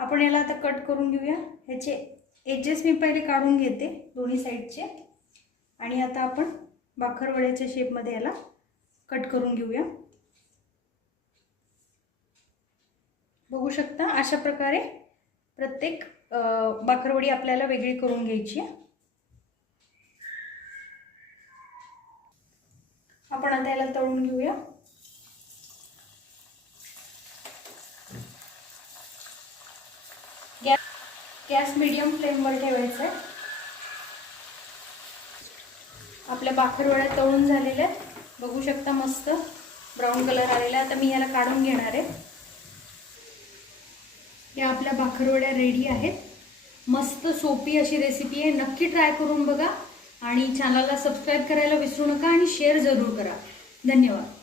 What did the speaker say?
आपण याला आता कट करून घेऊया। ह्याचे एजेस मी पहिले काढून घेते दोन्ही साईडचे आणि आता आपण बाकरवड्याच्या शेपमध्ये याला कट करून घेऊया। बघू शकता अशा प्रकारे प्रत्येक बाकरवडी आपल्याला वेगळी करून घ्यायची आहे। आपण आता याला तळून घेऊया। गॅस मीडियम फ्लेमवर ठेवायचा आहे। आपल्या बाकरवड्या तळून झालेल्या आहेत, बघू शकता मस्त ब्राऊन कलर आलेला आहे। आता मी याला काढून घेणार आहे। या आपल्या बाकरवड्या रेडी आहेत। मस्त सोपी अशी रेसिपी आहे, नक्की ट्राय करून बघा आणि चॅनलला सबस्क्राइब करायला विसरू नका आणि शेअर जरूर करा। धन्यवाद।